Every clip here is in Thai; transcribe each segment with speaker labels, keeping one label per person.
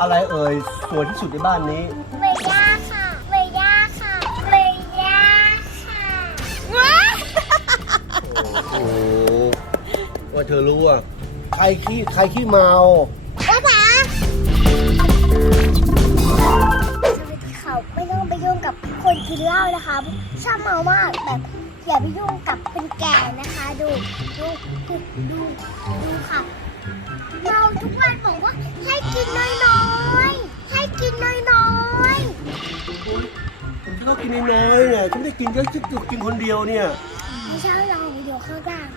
Speaker 1: อะไรเอ่ยสวยที่สุดในบ้านนี้
Speaker 2: เมย่าค่ะ เมย่าค่ะ เมย่าค่ะว้า
Speaker 1: โอ้โหว่าเธอรู้อะ ใครขี้ใครขี้เมา
Speaker 2: ป้าจ๋าเขาไม่ต้องไปยุ่งกับคนกินเหล้านะคะ ชอบเมามากแบบอย่าไปยุ่งกับคนแก่นะคะ ดู ดู ดู ดูดูค่ะ เราทุกวันบอกว่าให้กินน้อยๆ ให้กินน้อย
Speaker 1: ฉันก็กินน้อยๆไงฉันไม่ได้กินเยอะฉันกินคนเดียวเนี่ย
Speaker 2: ๆไม่ใช่เราไปดูข้างล่าง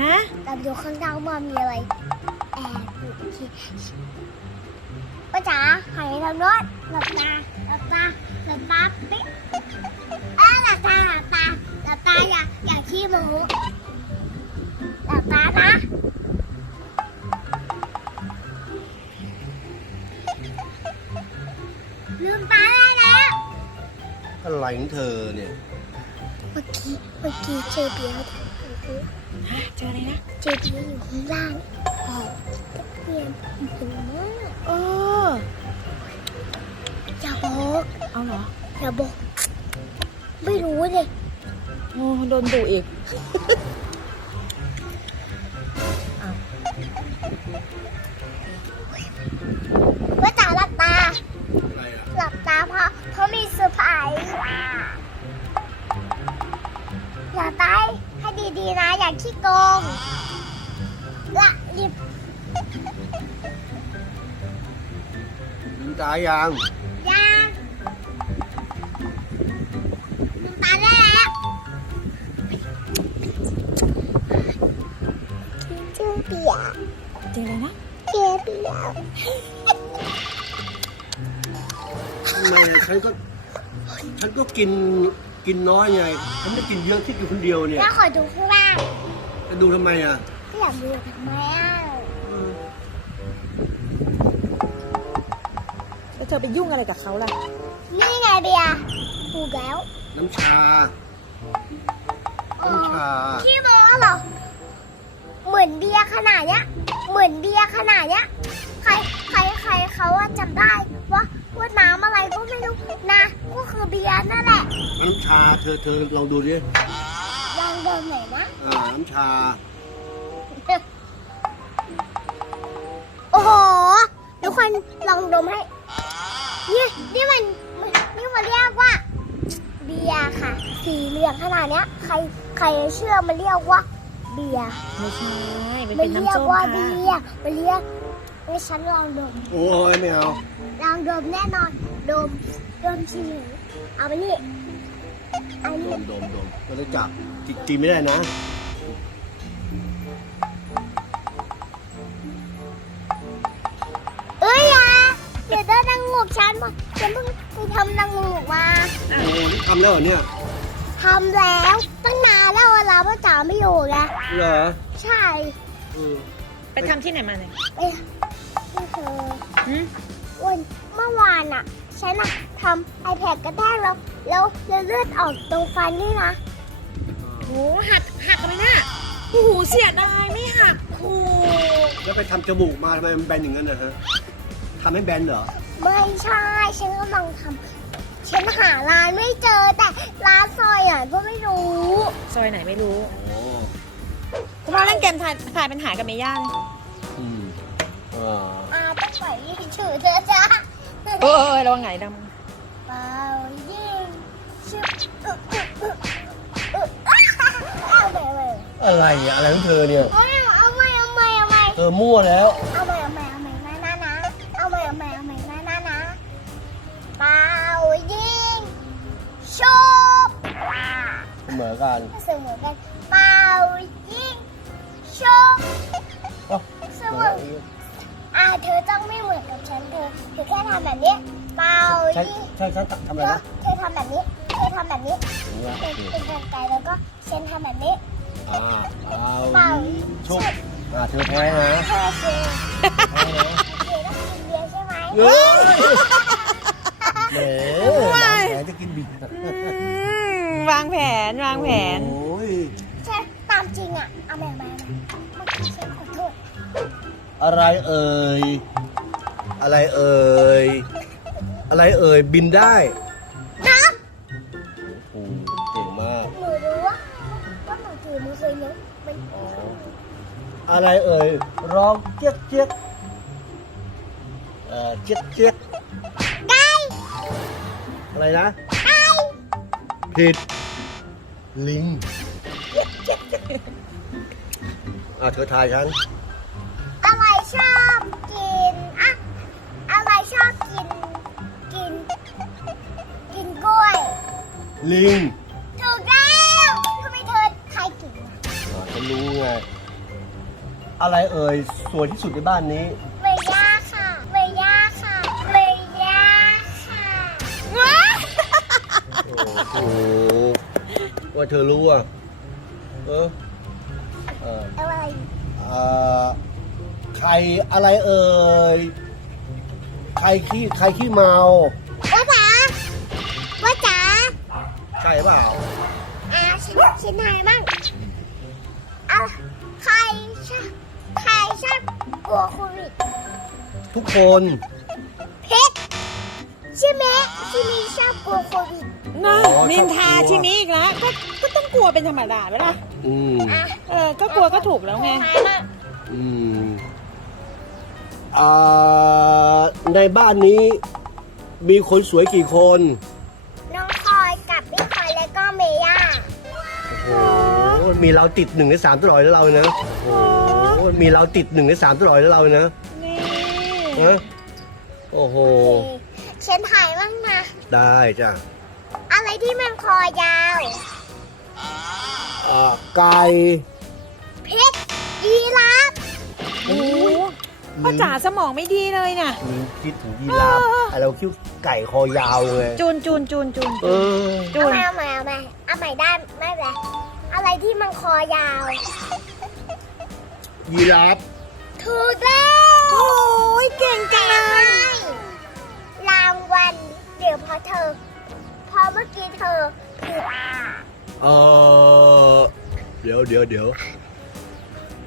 Speaker 3: ฮะ
Speaker 2: เราไปดูข้างล่างว่ามีอะไรแอบอยู่ที่ป้าจ๋าหายทางโน้นหลับตาหลับตาหลับตาปิ๊บเอ้ยหลับตาหลับตาหลับตาอย่าอย่าขี้หมูหลับตานะ
Speaker 1: อะไรของเธอเนี่ย
Speaker 2: เมื่อกี้เมื่อกี้เจอเบียร์
Speaker 3: ฮะเจออะไรนะ
Speaker 2: เจอเบียร์อยู่ข้างล่างแอบกับเพื่อนถึงมาก
Speaker 3: เออ
Speaker 2: อย่าบอก
Speaker 3: เอาเหรอ
Speaker 2: อย่าบอก ไม่รู้เลย
Speaker 3: โอ้โดนดุอีก
Speaker 2: ว่าจ๋าหลับตา
Speaker 1: อะไรอะ
Speaker 2: หลับตาเพราะเพราะมีเซอร์ไพรส์ อย่าตายให้ดีๆนะอย่าขี้โกงละรีบ
Speaker 1: ลืมตายัง
Speaker 2: ยางลืมตาได้แล้วเจอเบียร์
Speaker 3: เจออะไรนะ
Speaker 2: เจอเบียร์
Speaker 1: ทำไมอะ ฉันก็ฉันก็กินกินน้อยไงฉันไม่กินเยอะที่กินคนเดียวเนี่ย
Speaker 2: แล้วขอดูข้างล่าง
Speaker 1: จะดูทำไมอะ
Speaker 2: อยากดูทำไมอะ
Speaker 3: แล้วเธอไปยุ่งอะไรกับเขาล่ะ
Speaker 2: นี่ไงเบียร์ถูกแล้ว
Speaker 1: น้ำชา น้ำชา
Speaker 2: ขี้โม้เหรอ เหมือนเบียร์ขนาดเนี้ย เหมือนเบียร์ขนาดเนี้ย ใครใครใครเขาว่าจำได้ว่า ว่าน้ำอะไรก็ไม่รู้นะ ก็คือเบียร์นั่นแหละ
Speaker 1: น้ำชาเธอเธอลองดูดิ
Speaker 2: ลองดมหน่อยนะ
Speaker 1: อ่าน้ำชา
Speaker 2: โอ้โหทุกคนลองดมให้นี่นี่มันนี่มันเรียกว่า เบียร์ค่ะ สีเหลืองขนาดเนี้ย ใครใครเชื่อมันเรียกว่า เบียร์
Speaker 3: ไม่ใช่มัน
Speaker 2: มั
Speaker 3: เป็นน
Speaker 2: เรี
Speaker 3: น้ำ
Speaker 2: ยก
Speaker 3: ส้ม
Speaker 2: ว่า
Speaker 3: ค่ะ
Speaker 2: เบียร์มันเรียก ให้ฉันลองดม
Speaker 1: โอ้ยไม่เอา
Speaker 2: ลองดมแน่นอน ดม ดมสีเหลืองเอาไปนี่อัน
Speaker 1: ด
Speaker 2: นี้
Speaker 1: มดมดมก็ได้จับกินกินไม่ได้นะ
Speaker 2: เอ้ยอย่าเดี๋ยวได้ดังงูกฉันมาฉันเพิ่งไปทำดังงูกมา
Speaker 1: โอ้ยทำแล้วเหรอเนี่ย
Speaker 2: ทำแล้วตั้งนานแล้วเวลาพ่อจ๋าไม่อยู่ไง
Speaker 1: เหรอ
Speaker 2: ใช่
Speaker 1: เออ
Speaker 3: ไปทำที่ไหนมาเนี่ย
Speaker 2: เอ๊ะนี่เธอ
Speaker 3: หืม
Speaker 2: วันเมื่อวานอะฉันอะทำไอแพดกระแทกแล้วแล้วแล้วเลือดออกตรงฟันนี่นะ
Speaker 3: โหหักหักกันไหมน่ะโอ้โหเสียดายไม่หักโอ้โห
Speaker 1: แล้วไปทำจมูกมาทำไมมันแบนอย่างนั้นนะฮะทำให้แบนเหรอ
Speaker 2: ไม่ใช่ฉันกำลังทำฉันหาร้านไม่เจอแต่ร้านซอยอะก็ไม่รู้
Speaker 3: ซอยไหนไม่รู้
Speaker 1: โอ้
Speaker 3: คุณพ่อเล่นเกมทายทายปัญหากับเมย่าเลย
Speaker 2: ไปยิงถือเธอจ้า
Speaker 3: เออเออเออระวังไหนด
Speaker 2: เปล่ายิงชุบอึ๊ะอึ๊ะอึ๊ะอึ๊ะอ้าเอาไปเอาไป
Speaker 1: อะไรอะอะไรของเธอเนี่ย
Speaker 2: เอาไปเอาไปเอาไปเอาไป
Speaker 1: เธอมั่วแล้ว
Speaker 2: เอาไปเอาไปเอาไปนะนะนะเอาไปเอาไปเอาไปนะนะนะเปล่ายิงชุบ
Speaker 1: เสมอกัน
Speaker 2: เสมอกันเปล่ายิงชุบ
Speaker 1: เอ้า
Speaker 2: เสมอ อ่าเธอต้องไม่เหมือนกับฉันเธอเธอแค่ทำแบบนี้เปล่า
Speaker 1: ใช่
Speaker 2: ยิง
Speaker 1: ใช่ใช่ทำอะไร
Speaker 2: เธอ
Speaker 1: นะ
Speaker 2: เธอทำแบบนี้เธอทำแบบนี้
Speaker 1: อย่างเงี้ย
Speaker 2: เป็น
Speaker 1: โอเค
Speaker 2: เป็นกันไกลแล้วก็เชนทำแบบนี้
Speaker 1: อ่า
Speaker 2: เป
Speaker 1: เป
Speaker 2: ล่า
Speaker 1: ล่าชุบอ่าเธอแพ้นะ
Speaker 2: เธอเชน
Speaker 1: แพ้นะ
Speaker 2: โอเคต้องกินเบียร์ใช่ไหม
Speaker 1: เฮ้ยแหมวางแผนจะกินบีำ
Speaker 3: วางแผนวางแผน
Speaker 1: โอ้ย
Speaker 2: ใช่ตามจริงอะเอาใหม่เอาใหม่เอาใหม่เมื่อกี้ฉันขอโทษ
Speaker 1: อะไรเอ่ย อะไรเอ่ย อะไรเอ่ย บินได้
Speaker 2: นก
Speaker 1: โอ้โหเก่งมาก
Speaker 2: หนูรู้ว่าว่าหนูถือมือเคยนกมัน
Speaker 1: อ๋ออะไรเอ่ย ร้องเจี๊ยกเจี๊ยกเอ่อเจี๊ยกเจี๊ยก
Speaker 2: ไก่
Speaker 1: อะไรนะ
Speaker 2: ไก่
Speaker 1: ผิด ลิง อะเธอทายฉัน ลิง
Speaker 2: ถูกแล้วทำไมเธอใครกินอะ
Speaker 1: อะฉันรู้ไง อะไรเอ่ยสวยที่สุดในบ้านนี้
Speaker 2: เมย่าค่ะเมย่าค่ะเมย่าค่ะ
Speaker 1: โอ้โหว่าเธอรู้อะ เออเออ
Speaker 2: อะไร
Speaker 1: เอ่อใครอะไรเอ่ย ใครขี้ใครขี้เมา
Speaker 2: ว่าจ๋าว่าจ๋า
Speaker 1: ใช่เปล่า
Speaker 2: อ่าฉันฉันทายบ้างอะใครชอบใครชอบกลัวโควิด
Speaker 1: ทุกคน
Speaker 2: เพชรใช่ไหมที่มีชอบกลัวโควิด
Speaker 3: นะ
Speaker 1: อ๋อ
Speaker 3: นินทา
Speaker 1: ชอบกลัว
Speaker 3: ชิมิอีกแล้วก็ก็ต้องกลัวเป็นธรรมดาไหมล่ะ
Speaker 1: อืม
Speaker 2: อะ
Speaker 3: เออ ก็กลัวก็ถูกแล้วไง
Speaker 2: ทายบ้าง
Speaker 1: อืมอ่าในบ้านนี้ มีคนสวยกี่คน
Speaker 2: น้
Speaker 1: โหมีเราติดหนึ่งในสามตลอดแล้วเรานะโอ้โหมีเราติดหนึ่งในสามตลอดแล้วเรานะ
Speaker 3: นี่
Speaker 1: ฮะโอ้โห
Speaker 2: ฉันถ่ายบ้างนะ
Speaker 1: ได้จ้ะ
Speaker 2: อะไรที่มันคอยาว
Speaker 1: อ่าไก่
Speaker 2: เพชรยีราฟ
Speaker 3: โอ้โหพ่อจ๋าสมองไม่ดีเลยน่ะ
Speaker 1: มีคิดถึงยีราฟ
Speaker 3: เออ
Speaker 1: ไอเราคิดไก่คอยาวไง
Speaker 3: จูนจูนจูนจูน
Speaker 1: เออ
Speaker 3: จู
Speaker 2: เอา
Speaker 3: น
Speaker 2: ใหม่เอาใหม่เอาใหม่เอาใหม่ได้ไม่เป็นไร อะไรที่มันคอยาว
Speaker 1: ยีราฟ
Speaker 2: ถูกแล้ว
Speaker 3: โอ้ยเก่งจังเลย
Speaker 2: รางวัลเดี๋ยวพอเธอ พอเมื่อกี้เธอผิด
Speaker 1: เออเดี๋ยวเดี๋ยวเดี๋ยว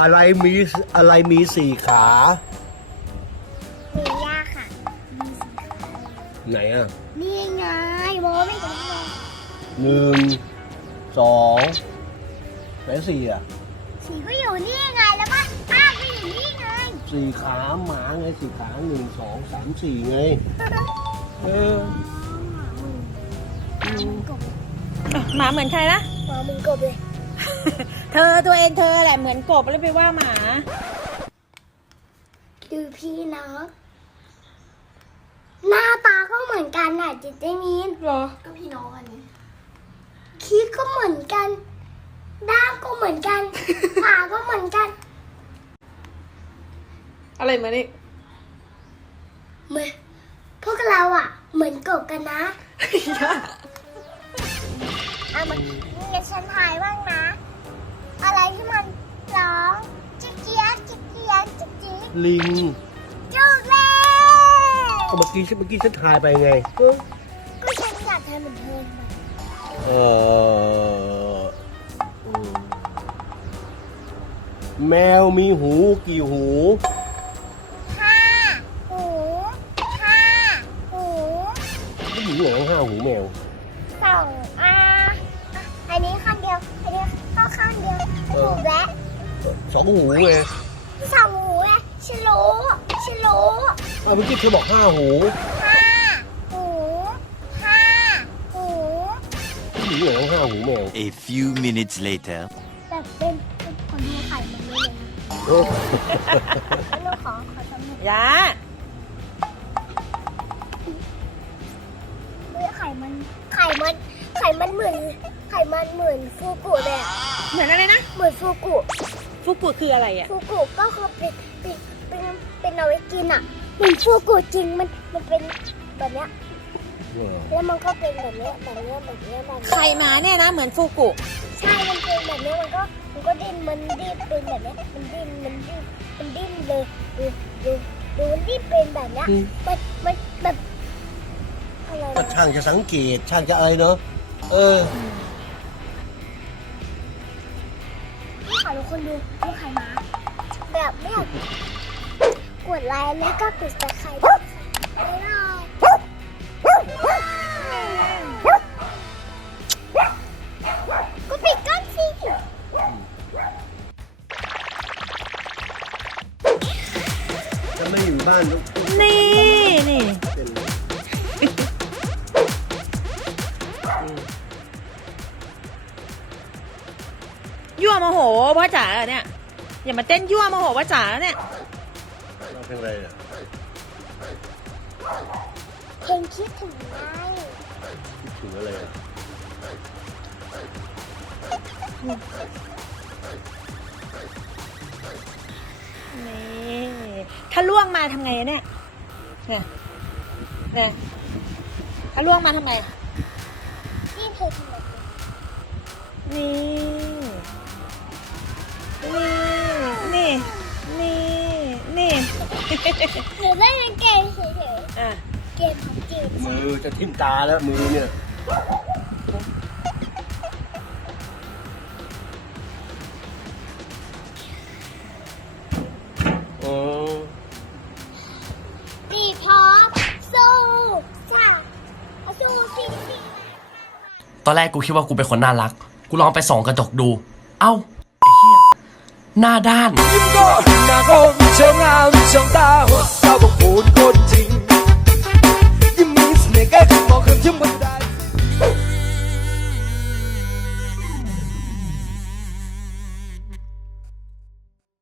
Speaker 1: อะไรมีอะไรมีสี่ขา
Speaker 2: มียากค่ะ
Speaker 1: ไหนอะ
Speaker 2: นี่ไงโมไม่ถึงเลย
Speaker 1: หนึ่งสอง ไหนสี่อะ
Speaker 2: สีก็อยู่นี่ไงแล้วก็ป้าก็อยู่นี่ไง
Speaker 1: สี่ขาหมาไงสี่ขาหนึ่งสองสามสี่ไง เออ
Speaker 2: มึงกบ
Speaker 3: อะหมาเหมือนใครนะ
Speaker 2: หมามึงกบเลย
Speaker 3: เธอตัวเองเธอแหละเหมือนกบแล้วไปว่าหมา
Speaker 2: ดูพี่น้องหน้าตาก็เหมือนกันน่ะจิตใจมีน
Speaker 3: หรอ
Speaker 2: ก็พี่น้องกัน คิดก็เหมือนกัน ด้ามก็เหมือนกันขาก็เหมือนกัน
Speaker 3: อะไรเหมือนอีก
Speaker 2: เหมือนพวกเราอะ เหมือนกบกันนะเอามางั้นฉันทายบ้างนะ อะไรที่มันร้องจิ๊กเจี๊ยบจิ๊กเจี๊ยบจิ๊กจิ๊ก
Speaker 1: ลิง
Speaker 2: จุกแล้ว
Speaker 1: ก็เมื่อกี้เมื่อกี้ฉันทายไปไง
Speaker 2: ก็ฉันอยากทำเหมือนเธอมา
Speaker 1: เอออื แมวมีหูกี่หู
Speaker 2: ห้าหูห้าหู
Speaker 1: ผู้หญิงเหลือห้าหูแมว
Speaker 2: สองอะอันนี้ข้างเดียว อันนี้เข้าข้างเดียวถูกแล้ว
Speaker 1: สองหูไง
Speaker 2: สองหูไงฉันรู้ฉันรู้
Speaker 1: อ้าวเมื่อกี้เธอบอกห้าหู
Speaker 2: ห้าหูห้าหู
Speaker 1: ผู้หญิงเหลือห้าหูแมว
Speaker 4: A few minutes later.
Speaker 2: ลยนะ
Speaker 1: โอ้
Speaker 2: แล้วเราขอขอทำหน่อย
Speaker 3: ยา
Speaker 2: ดูไข่มัน ไข่มัน ไข่มันเหมือน ไข่มันเหมือนฟูกุเลยอะ
Speaker 3: เหมือนอะไรนะ
Speaker 2: เหมือนฟูกุ
Speaker 3: ฟุกุคืออะไรอะ
Speaker 2: ฟูกุก็คือเป็นเป็นเป็นเป็นเอาไว้กินอะเหมือนฟูกุจริงมันมันเป็นแบบเนี้ย แล้วมันก็เป็นแบบเนี้ยแบบเนี้ยแบบเนี้ยแบบเนี้ย
Speaker 3: ไข่หมาเนี่ยนะเหมือนฟุกุ
Speaker 2: ใช่ มันเป็นแบบเนี้ยมันก็มัน ก็ดิ้นมันดิ้นเป็นแบบเนี้ยมันดิ้นมันดิ้นมันดิ้นเลยดูดูดูมันดิ้นเป็นแบบเนี้ยมันมันแบบอะไร
Speaker 1: ก็
Speaker 2: นะ
Speaker 1: ช่างจะสังเกตช่างจะอะไรเนาะเออ
Speaker 2: พี่ขอทุกคนดูดูไข่ม้าแบบไม่อยากกดไลค์แล้วก็กดซับสไครต์
Speaker 3: นี่นี่
Speaker 1: เป็นเลย
Speaker 3: ยั่วโมโหพ่อจ๋าเหรอเนี่ยอย่ามาเต้นยั่วโมโหพ่อจ๋าเนี่ย
Speaker 1: เราเป็นไรอะ
Speaker 2: เพลงคิดถึงไง
Speaker 1: คิดถึงอะไรอะ
Speaker 3: มาทำไงอะเนี่ยเนี่ยเนี่ยถ้าล่วงมาทำไง
Speaker 2: นี่เพลงอะไร
Speaker 3: นี่นี่ นี่ นี่นี่
Speaker 2: หรือไม่เป็นเกมเฉย
Speaker 3: อะ
Speaker 2: ๆเกมของจริง
Speaker 1: มือจะทิ่มตาแล้วมือเนี่ยอ๋อ
Speaker 2: ตอ
Speaker 5: นแรกกูคิดว่ากูเป็นคนน่ารัก กูลองไปส่องกระจกดู เอ้าไอ้เหี้ยหน้าด้าน
Speaker 6: ยิ้มก็หน้าคมเชิงงามเชิงตาหัวตาบอกโผล่คนจริงยิ้มมีเสน่ห์แก้มองคนยิ้มบน